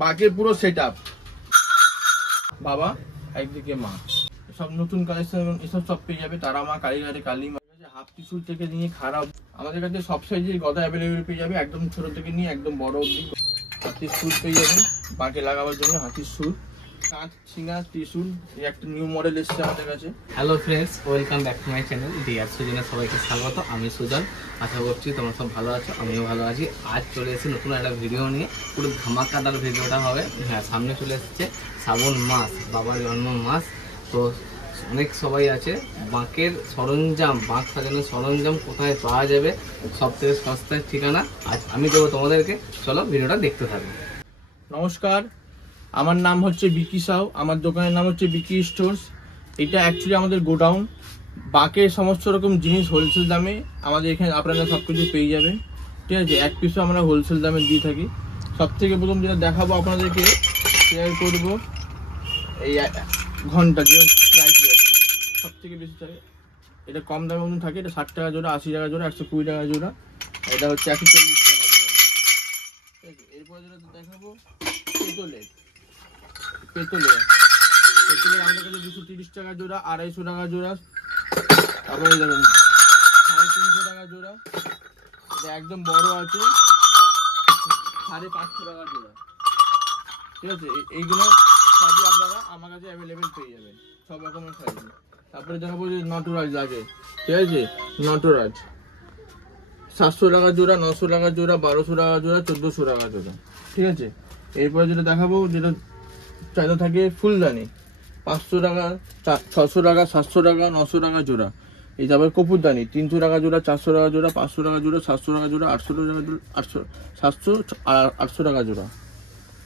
বাকের পুরো সেটআপ, বাবা একদিকে মা, সব নতুন কালেকশন এসব সব পেয়ে যাবে। তারা মা, কালীঘাটে কালী মা, হাফ টিস্যুর থেকে নিয়ে খারাপ আমাদের কাছে সব সাইজের গদা অ্যাভেলেবেল পেয়ে যাবে, একদম ছোট থেকে নিয়ে একদম বড় অবধি। হাতির সুর পেয়ে যাবেন বাঁকে লাগাবার জন্য, হাতির সুর, কাঁচ ছিঙা ত্রিশুল, এই একটা নিউ মডেল এসছে আমাদের কাছে। Hello friends, welcome back to my channel dear সুজনে, সবাইকে স্বাগত। আমি সুজন, আশা করছি তোমরা সব ভালো আছো, আমিও ভালো আছি। আজ চলে এসেছি নতুন একটা ভিডিও নিয়ে, পুরো ধামাকাদার ভিডিওটা হবে। হ্যাঁ, সামনে চলে এসেছে শ্রাবণ মাস, বাবার জন্ম মাস। তো অনেক সবাই আছে, বাঁকের সরঞ্জাম, বাঁক সাজানোর সরঞ্জাম কোথায় পাওয়া যাবে, সব থেকে সস্তার ঠিকানা আজ আমি দেবো তোমাদেরকে। চলো ভিডিওটা দেখতে থাকো। নমস্কার, আমার নাম হচ্ছে বিকি সাউ, আমার দোকানের নাম হচ্ছে বিকি স্টোর্স। এটা অ্যাকচুয়ালি আমাদের গোডাউন। বাঁকের সমস্ত রকম জিনিস হোলসেল দামে আমাদের এখানে আপনারা সব কিছু পেয়ে যাবেন, ঠিক আছে। এক পিসও আমরা হোলসেল দামে দিয়ে থাকি। সব থেকে প্রথম যেটা দেখাবো আপনাদেরকে, শেয়ার করবো এই ঘন্টা, যে প্রাইস সব থেকে বেশি থাকে, এটা কম দামের মতন থাকে। এটা 60 টাকা জোড়া, 80 টাকা জোড়া, 120 টাকা জোড়া। এটা হচ্ছে 140 টাকা জোড়া, ঠিক আছে। এরপরে যেটা দেখাবো পেতলের আমাদের কাছে 230 টাকা জোড়া, 250 টাকা জোড়া, তারপরে দেখুন 350 টাকা জোড়া। এটা একদম বড় আছে 550 টাকা জোড়া, ঠিক আছে। এইগুলো সবই আপনারা আমার কাছে অ্যাভেলেবেল পেয়ে যাবেন, সব রকমের সাইজ। তারপরে দেখাবো যে নটরাজ লাগে, ঠিক আছে। নটরাজ 700 টাকা জোড়া, 900 টাকা জোড়া, 1200 টাকা জোড়া, 1400 টাকা জোড়া, ঠিক আছে। এরপরে যেটা দেখাবো, যেটা চাইতে থাকে ফুলদানি, 500 টাকা, 600 টাকা, 700 টাকা, 900 টাকা জোড়া। এই তারপরে কপুরদানি 300 টাকা জোড়া, 400 টাকা জোড়া, 500 টাকা জোড়া, 700 টাকা জোড়া, 800 টাকা জোড়া, 800 টাকা জোড়া,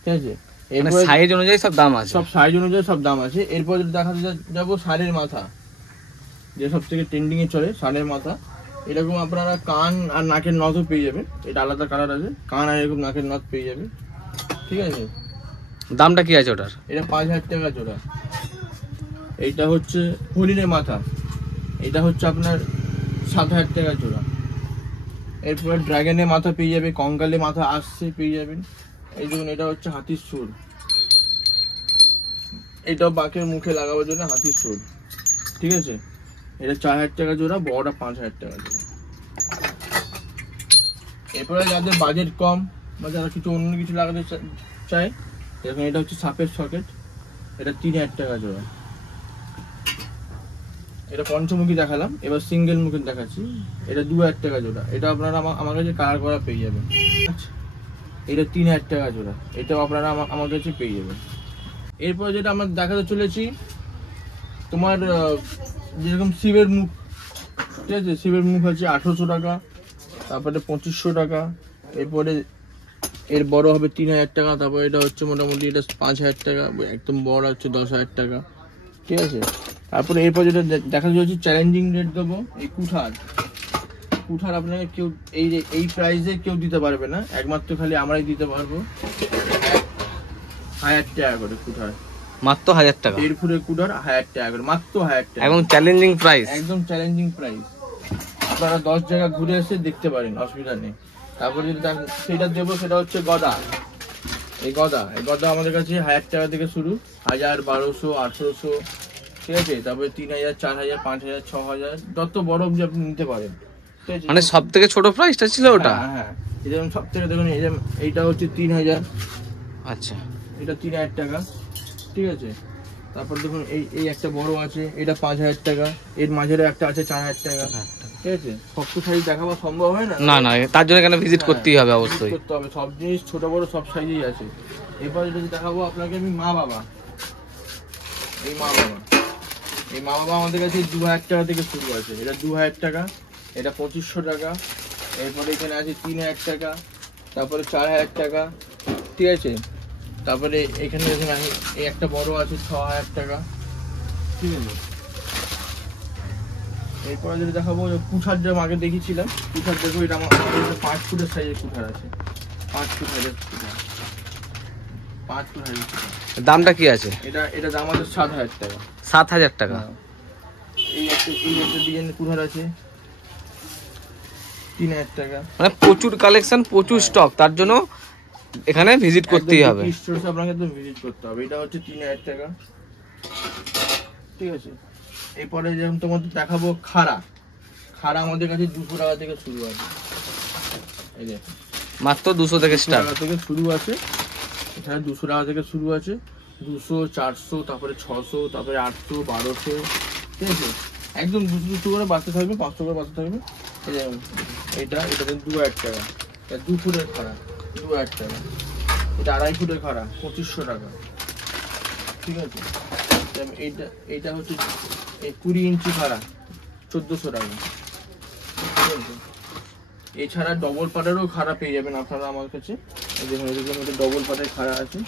ঠিক আছে। এরপরে সাইজ অনুযায়ী সব দাম আছে, সব সাইজ অনুযায়ী সব দাম আছে। এরপর যেটা দেখাতে যাবো ষাঁড়ের মাথা, যে সব থেকে ট্রেন্ডিং এ চলে ষাঁড়ের মাথা। এরকম আপনারা কান আর নাকের নথও পেয়ে যাবেন, এটা আলাদা কালার আছে, কান আর এরকম নাকের নথ পেয়ে যাবে, ঠিক আছে। দামটা কি আছে ওটার? এটা 5000 টাকা জোড়া। এইটা হচ্ছে হরিণের মাথা, এটা হচ্ছে আপনার 7000 টাকা জোড়া। এরপরে ড্রাগনের মাথা পেয়ে যাবে, কঙ্কালের মাথা আসছে পেয়ে যাবেন। এই দেখুন, এটা হচ্ছে হাতির সুর, এটাও বাঁকের মুখে লাগাবার জন্য হাতির সুর, ঠিক আছে। এটা 4000 টাকা জোড়া, বড়টা 5000 টাকা জোড়া। এরপরে যাদের বাজেট কম বা যারা কিছু অন্য কিছু লাগাতে চায়, দেখুন এটা হচ্ছে সাপের সকেট, এটা 3000 টাকা জোড়া। এটা পঞ্চমুখী দেখালাম, এবার সিঙ্গেল মুখে দেখাচ্ছি, এটা 2000 টাকা জোড়া। এটা আপনারা আমার কাছে কালার করা পেয়ে যাবেন। এটা 3000 টাকা জোড়া, এটাও আপনারা আমার কাছে পেয়ে যাবেন। এরপর যেটা আমরা দেখাতে চলেছি, তোমার যেরকম শিবের মুখ, ঠিক আছে। শিবের মুখ হচ্ছে 1800 টাকা, তারপরে 2500 টাকা। এরপরে এর বড় হবে 3000 টাকা। তারপরে এটা হচ্ছে মোটামুটি এটা 5000 টাকা, একদম বড় হচ্ছে 10000 টাকা, ঠিক আছে। তারপরে এরপর যেটা দেখা যাচ্ছে চ্যালেঞ্জিং রেট দেবো, এই কুঠার আপনাকে কেউ এই প্রাইসে কেউ দিতে পারবে না, একমাত্র খালি আমরাই দিতে পারবো। 1000 টাকা করে কুঠার, মাত্র 1000 টাকা। এরপরে কুঠার 1000 টাকা করে, মাত্র 1000 টাকা, একদম চ্যালেঞ্জিং প্রাইস, একদম চ্যালেঞ্জিং প্রাইস। আপনারা 10 জায়গা ঘুরে এসে দেখতে পারেন, অসুবিধা নেই। তারপরে যেটা সেটা দেবো, সেটা হচ্ছে গদা। এই গদা আমাদের কাছে 1000 টাকা থেকে শুরু, 1000, 1200, 1800, ঠিক আছে। তারপরে 3000, 4000, 5000, 6000, যত বড় অবধি আপনি নিতে পারেন, ঠিক আছে। মানে সব থেকে ছোট প্রাইসটা ছিল ওটা? হ্যাঁ, যেমন সব থেকে দেখুন, এইটা হচ্ছে 3000, আচ্ছা, এটা 3000 টাকা, ঠিক আছে। তারপর দেখুন এই একটা বড় আছে, এটা 5000 টাকা। এর মাঝেরও একটা আছে 4000 টাকা, ঠিক আছে। সব তো সাইজ দেখানো সম্ভব হয় না, না, তার জন্য কেন ভিজিট করতেই হবে, অবশ্যই করতে হবে। সব জিনিস ছোট বড় সব সাইজেই আছে। এরপর যদি দেখাবো আপনাকে আমি মা বাবা, এই মা বাবা আমাদের কাছে 2000 টাকা থেকে শুরু আছে। এটা 2000 টাকা, এটা 2500 টাকা। এরপরে এখানে আছে 3000 টাকা, তারপরে 4000 টাকা, ঠিক আছে। তারপরে এখানে দেখুন এই একটা বড় আছে 6000 টাকা, ঠিক আছে। এরপরে যদি দেখাবো কুঠার, যেমন আগে দেখিয়েছিলাম কুঠার, দেখো এটা আমার 5 ফুটের সাইজের কুঠার আছে, 5 ফুট হাইজের কুঠার, 5 ফুট হাইজের কুঠার। দামটা কি আছে? এটা দাম আছে 7000 টাকা। 7000 টাকা। এই একটা ডিজাইনের কুঠার আছে 3000 টাকা। মানে প্রচুর কালেকশন, প্রচুর স্টক, তার জন্য এখানে ভিজিট করতেই হবে, স্টোরে আপনাকে একদম ভিজিট করতে হবে। এটা হচ্ছে 3000 টাকা, ঠিক আছে। এরপরে যেমন তোমাদের দেখাবো খাড়া, খাড়া আমাদের কাছে 200 টাকা থেকে শুরু আছে। এই যে মাত্র 200 থেকে স্টার্ট থেকে শুরু আছে, এখানে 200 টাকা থেকে শুরু আছে। 200, 400, তারপরে 600, তারপরে 800, 1200, ঠিক আছে। একদম 200 করে বাড়তে থাকবে, 500 করে বাড়তে থাকবে। এই যে এটা 2000 টাকা, এটা 2 ফুটের খাড়া 2000 টাকা। এটা 2.5 ফুটের খাড়া 2500 টাকা, ঠিক আছে। এইটা হচ্ছে 20 ইঞ্চি খাড়া 1400 টাকা, ঠিক আছে। এছাড়া ডবল পাটেরও খাড়া পেয়ে যাবেন আপনারা আমার কাছে। দেখুন এটা ডবল পাটের খাড়া আছে,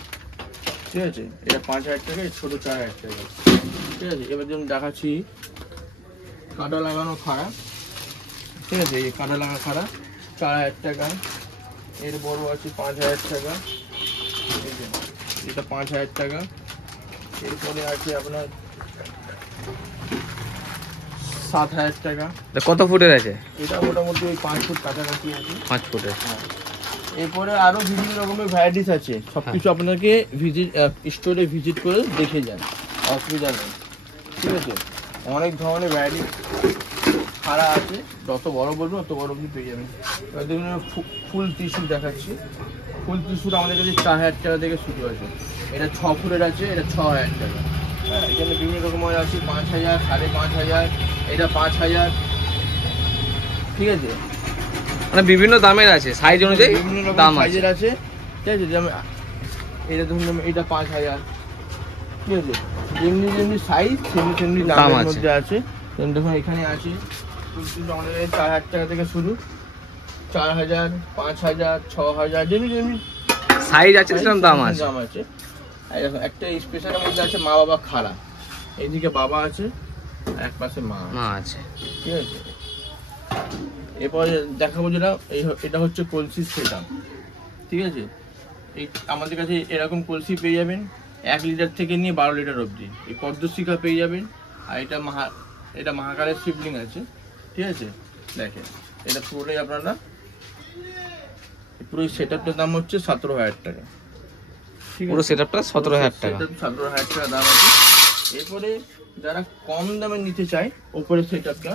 ঠিক আছে। এটা 5000 টাকা, ছোট 4000 টাকা, ঠিক আছে। এবার যেমন দেখাচ্ছি কাঁটা লাগানো খাড়া, ঠিক আছে। এই কাঁটা লাগা খাড়া 4000 টাকা, এর বড় আছে 5000 টাকা, এটা 5000 টাকা। এরপরে আছে আপনার 7000 টাকা। কত ফুটের আছে? এটা মোটামুটি ওই 5 ফুট কাছাকাছি আছে, 5 ফুটের। হ্যাঁ। এরপরে আরো বিভিন্ন রকমের ভ্যারাইটিস আছে, সবকিছু আপনাকে স্টোরে ভিজিট করে দেখে যান, অসুবিধা নেই, ঠিক আছে। অনেক ধরনের ভ্যারাইটি খাড়া আছে, যত বড় বলবো তত বড় আপনি পেয়ে যাবেন। এবার দেখুন ফুল ত্রিশূল দেখাচ্ছি। ফুল ত্রিশূল আমাদের কাছে 4000 টাকা থেকে শুরু আছে। এটা 6 ফুটের আছে, এটা 6000 টাকা। হ্যাঁ, এখানে বিভিন্ন রকমের আছে 5000, 5500, এটা 5000, ঠিক আছে। মানে বিভিন্ন দামের আছে, সাইজ অনুযায়ী দাম সাইজের আছে, ঠিক আছে। যেমন এটা ধরুন এটা 5000, ঠিক আছে। যেমনি যেমনি সাইজ সেমনি দামের মধ্যে আছে। দেখুন এখানে আছে আমাদের 4000 টাকা থেকে শুরু, 4000, 5000, 6000, যেমনি সাইজ আছে সেরকম দাম আছে। একটা স্পেশালের মধ্যে আছে মা বাবা খাড়া, এইদিকে বাবা আছে, এক পাশে মা আছে, ঠিক আছে। এরপরে দেখাবো যেটা এটা হচ্ছে কলসি সেটআপ, ঠিক আছে। এই আমাদের কাছে এরকম কলসি পেয়ে যাবেন 1 লিটার থেকে নিয়ে 12 লিটার অবধি। এই পদ্মশিখা পেয়ে যাবেন। আর এটা মহাকালের শিবলিং আছে, ঠিক আছে। দেখেন এটা পুরোটাই আপনারা, পুরো সেটআপটার দাম হচ্ছে 17000 টাকা, ঠিক আছে। পুরো সেটআপটা 17000 টাকা, 17000 টাকা দাম আছে। এরপরে যারা কম দামে নিতে চায় উপরে সেটআপটা,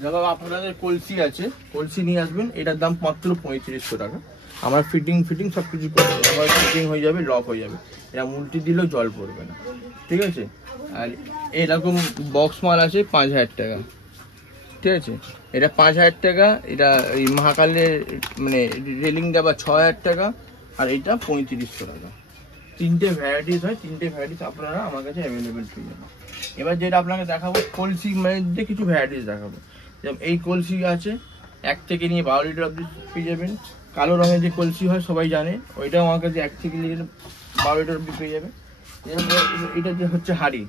যেমন আপনাদের কলসি আছে, কলসি নিয়ে আসবেন, এটার দাম মাত্র 3500 টাকা। আমার ফিটিং সব কিছু করে দেবো, আমার ফিটিং হয়ে যাবে, লক হয়ে যাবে, এটা মুলটি দিলেও জল পড়বে না, ঠিক আছে। আর এরকম বক্স মাল আছে 5000 টাকা, ঠিক আছে। এটা 5000 টাকা। এটা এই মহাকালের মানে রেলিং দেওয়া 6000 টাকা, আর এটা 3500 টাকা। 3টে ভ্যারাইটিস হয়, 3টে ভ্যারাইটিস আপনারা আমার কাছে অ্যাভেলেবেল পেয়ে যাবেন। এবার যেটা আপনাকে দেখাবো কলসি মধ্যে কিছু ভ্যারাইটিস দেখাবো। যেমন এই কলসি আছে 1 থেকে নিয়ে 12 লিটার অবধি পেয়ে যাবেন। কালো রঙের যে কলসি হয় সবাই জানে, ওইটাও আমার কাছে 1 থেকে নিয়ে 12 লিটার অবধি পেয়ে যাবেন। এটা যে হচ্ছে হাঁড়ি,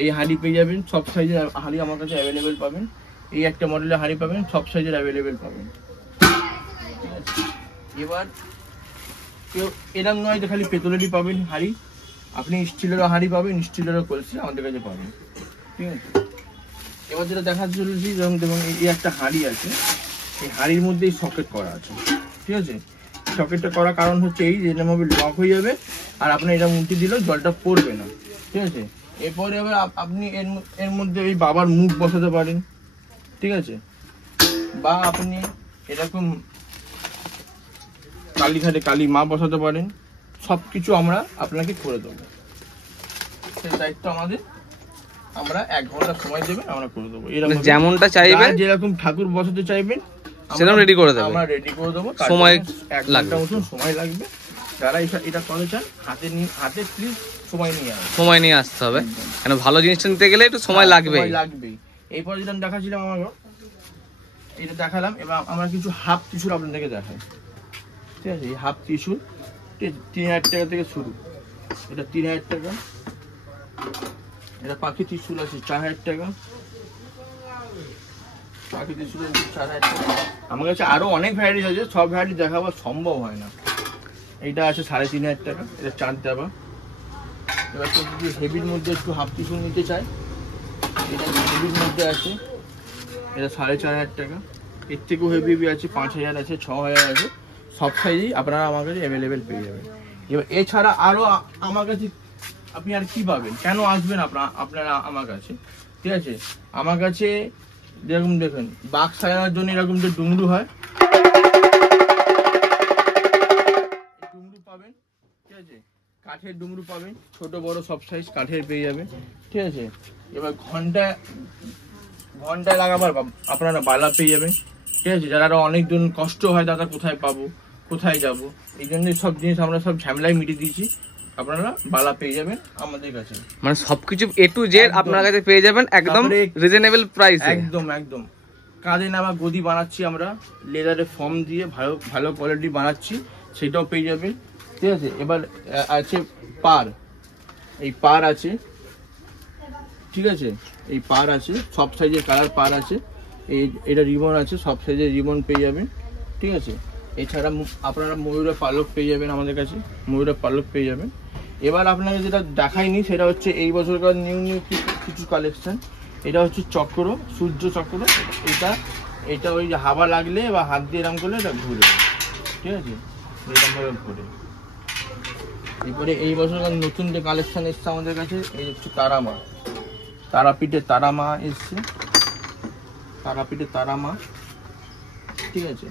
এই হাঁড়ি পেয়ে যাবেন, সব সাইজের হাঁড়ি আমার কাছে অ্যাভেলেবেল পাবেন। এই একটা মডেলের হাঁড়ি পাবেন, সব সাইজের অ্যাভেলেবেল পাবেন, ঠিক আছে। এবার কেউ এরকম নয় যে খালি পেতলেরই পাবেন হাঁড়ি, আপনি স্টিলেরও হাঁড়ি পাবেন, স্টিলেরও কলসি আমাদের কাছে পাবেন, ঠিক আছে। এবার যেটা দেখা চলেছি, যেমন দেখুন এই একটা হাঁড়ি আছে, এই হাঁড়ির মধ্যেই সকেট করা আছে, ঠিক আছে। সকেটটা করার কারণ হচ্ছে এই যে এরকমভাবে লক হয়ে যাবে, আর আপনার এটা উল্টে দিলেও জলটা পড়বে না, ঠিক আছে। এরপরে আবার আপনি এর মধ্যে এই বাবার মুখ বসাতে পারেন, ঠিক আছে। বা আপনি এরকম কালীঘাটে কালী মা বসাতে পারেন, সবকিছু আমরা আপনাকে করে দেবো, সেই দায়িত্ব আমাদের। আমরা 1 ঘন্টা সময় দেবেন, আমরা করে দেবো। এরকম যেমনটা চাইবেন, যেরকম ঠাকুর বসাতে চাইবেন সেরকম রেডি করে দেবো, আমরা রেডি করে দেবো। সময় 1 ঘন্টা মতন সময় লাগবে। যারা এটা করতে চান হাতে প্লিজ সময় নিয়ে আসতে হবে, কেন ভালো জিনিসটা নিতে গেলে একটু সময় লাগবেই। এরপর যেটা দেখাচ্ছিলাম আমার এটা দেখালাম। এবার আমরা কিছু হাফ ত্রিশূল আপনাদেরকে দেখাই, ঠিক আছে। এই হাফ ত্রিশূল 3000 টাকা থেকে শুরু, এটা 3000 টাকা। এটা পাখি ত্রিশূল আছে 4000 টাকা, পাখি ত্রিশূল 4000 টাকা। আমার কাছে আরো অনেক ভ্যারাইটিস আছে, সব ভ্যারাইটি দেখাবো সম্ভব হয় না। এইটা আছে 3500 টাকা, এটা চাঁদ দেওয়া। এবার কেউ যদি হেভির মধ্যে একটু হাফ ত্রিশূল নিতে চায়, এটা হেভির মধ্যে আছে, এটা 4500 টাকা। এর থেকেও হেভি আছে 5000 আছে, 6000 আছে, সব সাইজই আপনারা আমার কাছে অ্যাভেলেবেল পেয়ে যাবেন। এবার এছাড়া আরও আমার কাছে আপনি আর কি পাবেন, কেন আসবেন আপনারা আমার কাছে, ঠিক আছে? আমার কাছে যেরকম দেখুন বাঘ সাজানোর জন্য এরকম যে ডুমরু হয়, ডুমরু পাবেন, ঠিক আছে? কাঠের ডুমরু পাবেন, ছোট বড় সব সাইজ কাঠের পেয়ে যাবেন, ঠিক আছে? এবার ঘন্টায় লাগাবার আপনারা বালা পেয়ে যাবেন, ঠিক আছে? যারা অনেক দিন কষ্ট হয় দাদা কোথায় পাবো কোথায় যাব, এই জন্য সব জিনিস আমরা সব ঝামেলায় মিটিয়ে দিয়েছি, আপনারা বালা পেয়ে যাবেন আমাদের কাছে। মানে সবকিছু A to Z আপনার কাছে পেয়ে যাবেন একদম রিজনেবল প্রাইসে। একদম একদম। কাঁধে নামা গদি বানাচ্ছি আমরা, লেদারের ফর্ম দিয়ে ভালো কোয়ালিটি বানাচ্ছি, সেটাও পেয়ে যাবেন, ঠিক আছে? এবার আছে পার, এই পার আছে, ঠিক আছে? এই পার আছে, সব সাইজের কালার পার আছে, এটা রিবন আছে, সব সাইজের রিবন পেয়ে যাবেন, ঠিক আছে? এছাড়া আপনারা ময়ূরের পালক পেয়ে যাবেন আমাদের কাছে, ময়ূরের পালক পেয়ে যাবেন। এবার আপনাকে যেটা দেখাইনি সেটা হচ্ছে এই বছরকার নিউ কিছু কালেকশন। এটা হচ্ছে চক্র, সূর্য চক্র। এটা ওই হাওয়া লাগলে বা হাত দিয়ে এরকম করলে এটা ঘুরে, ঠিক আছে? এরকমভাবে ঘুরে। এরপরে এই বছরকার নতুন যে কালেকশন এসছে আমাদের কাছে, এই হচ্ছে তারামা, তারাপীঠের তারামা এসছে, তারাপীঠের তারামা, ঠিক আছে?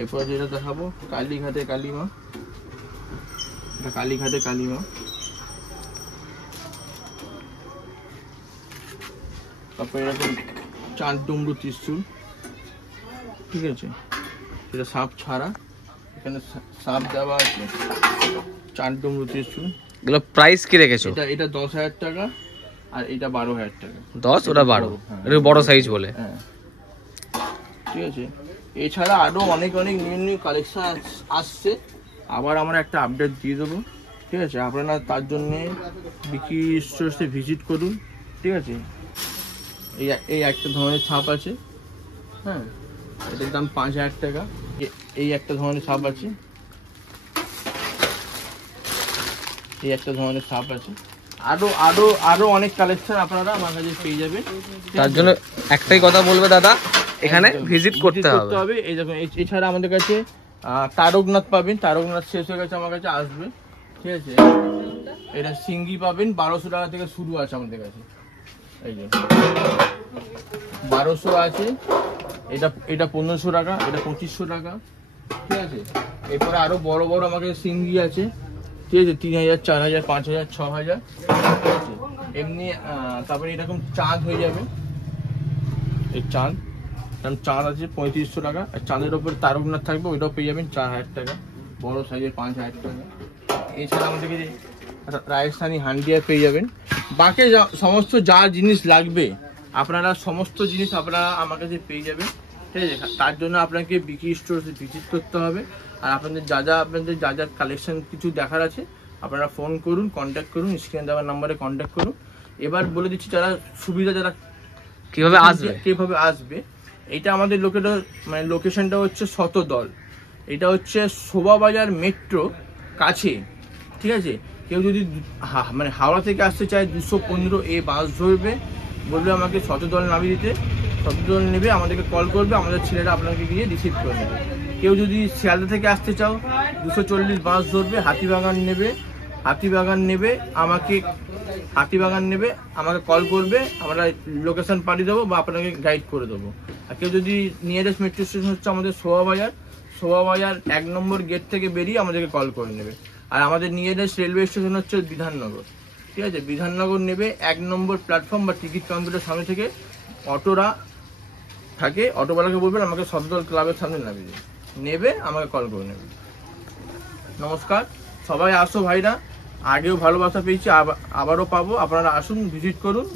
এরপরে যেটা দেখাবো কালীঘাটে কালীমা, এটা কালীঘাটে কালীমা। তারপরে এরকম চাঁদ ডুমরু ত্রিশূল, ঠিক আছে? এটা সাপ ছাড়া, এখানে সাপ দেওয়া আছে, চাঁদ ডুমরু ত্রিশূল। এগুলো প্রাইস কি রেখেছো? এটা 10,000 টাকা আর এটা 12,000 টাকা। 10 ওটা 12, এটা বড় সাইজ বলে, হ্যাঁ, ঠিক আছে? এছাড়া আরো অনেক নিউ কালেকশন আসছে, আবার আমরা একটা আপডেট দিয়ে দেবো, ঠিক আছে? আপনারা তার জন্যে বিক্রি স্টোরসে ভিজিট করুন, ঠিক আছে? এই একটা ধরনের ছাপ আছে, হ্যাঁ, এটার দাম 5,000 টাকা। এই একটা ধরনের ছাপ আছে, এই একটা ধরনের ছাপ আছে। আরো অনেক কালেকশন আপনারা আমার কাছে পেয়ে যাবেন। তার জন্য একটাই কথা বলবে দাদা, এখানে ভিজিট করতে হবে। এই দেখুন, এছাড়া আমাদের কাছে তারকনাথ পাবেন, তারকনাথ শেষ হয়ে গেছে, আমার কাছে আসবে, ঠিক আছে? এটা সিঙ্গি পাবেন, 1200 টাকা থেকে শুরু আছে আমাদের কাছে, এই যে 1200 আছে, এটা 1500 টাকা, এটা 2500 টাকা, ঠিক আছে? এরপরে আরো বড় আমার কাছে সিঙ্গি আছে, ঠিক আছে? 3000, 4000, 5000, 6000, ঠিক আছে? এমনি তারপরে এরকম চাঁদ হয়ে যাবে, এই চাঁদ আছে 3500 টাকা, আর চাঁদের ওপর তারকনাথ থাকবে, ওইটাও পেয়ে যাবেন 4000 টাকা, বড় সাইজের 5000 টাকা। এছাড়া আমাদের কাছে রাজস্থানি হান্ডিয়া পেয়ে যাবেন। বাকি সমস্ত যা জিনিস লাগবে আপনারা সমস্ত জিনিস আপনারা আমার কাছে পেয়ে যাবেন, ঠিক আছে? তার জন্য আপনাকে বিক্রি স্টোরে ভিজিট করতে হবে, আর আপনাদের যা যা কালেকশন কিছু দেখার আছে আপনারা ফোন করুন, কন্ট্যাক্ট করুন, স্ক্রিনে দেওয়ার নাম্বারে কন্ট্যাক্ট করুন। এবার বলে দিচ্ছি যারা কিভাবে আসবে। এটা আমাদের লোকেশনটা হচ্ছে শতদল, এটা হচ্ছে শোভাবাজার মেট্রো কাছে, ঠিক আছে? কেউ যদি হাওড়া থেকে আসতে চায় 215A বাস ধরবে, বলবে আমাকে শতদল নামিয়ে দিতে, শতদল নেবে, আমাদেরকে কল করবে, আমাদের ছেলেরা আপনাকে গিয়ে রিসিভ করে নেবে। কেউ যদি শিয়ালদা থেকে আসতে চাও 240 বাস ধরবে, হাতিবাগান নেবে, আমাকে কল করবে, আমরা লোকেশন পাঠিয়ে দেবো বা আপনাকে গাইড করে দেবো। আর কেউ যদি নিয়ারেস্ট মেট্রো স্টেশন হচ্ছে আমাদের শোভাবাজার 1 নম্বর গেট থেকে বেরিয়ে আমাদেরকে কল করে নেবে। আর আমাদের নিয়ারেস্ট রেলওয়ে স্টেশন হচ্ছে বিধাননগর, ঠিক আছে? বিধাননগর নেবে 1 নম্বর প্ল্যাটফর্ম বা টিকিট কাউন্টারের সামনে থেকে অটোরা থাকে, অটোওয়ালাকে বলবেন আমাকে শতদল ক্লাবের সামনে নামিয়ে নেবে, আমাকে কল করে নেবে। নমস্কার, সবাই আসো ভাইরা, আগেও ভালোবাসা পেয়েছি, আবারও পাবো, আপনারা আসুন, ভিজিট করুন।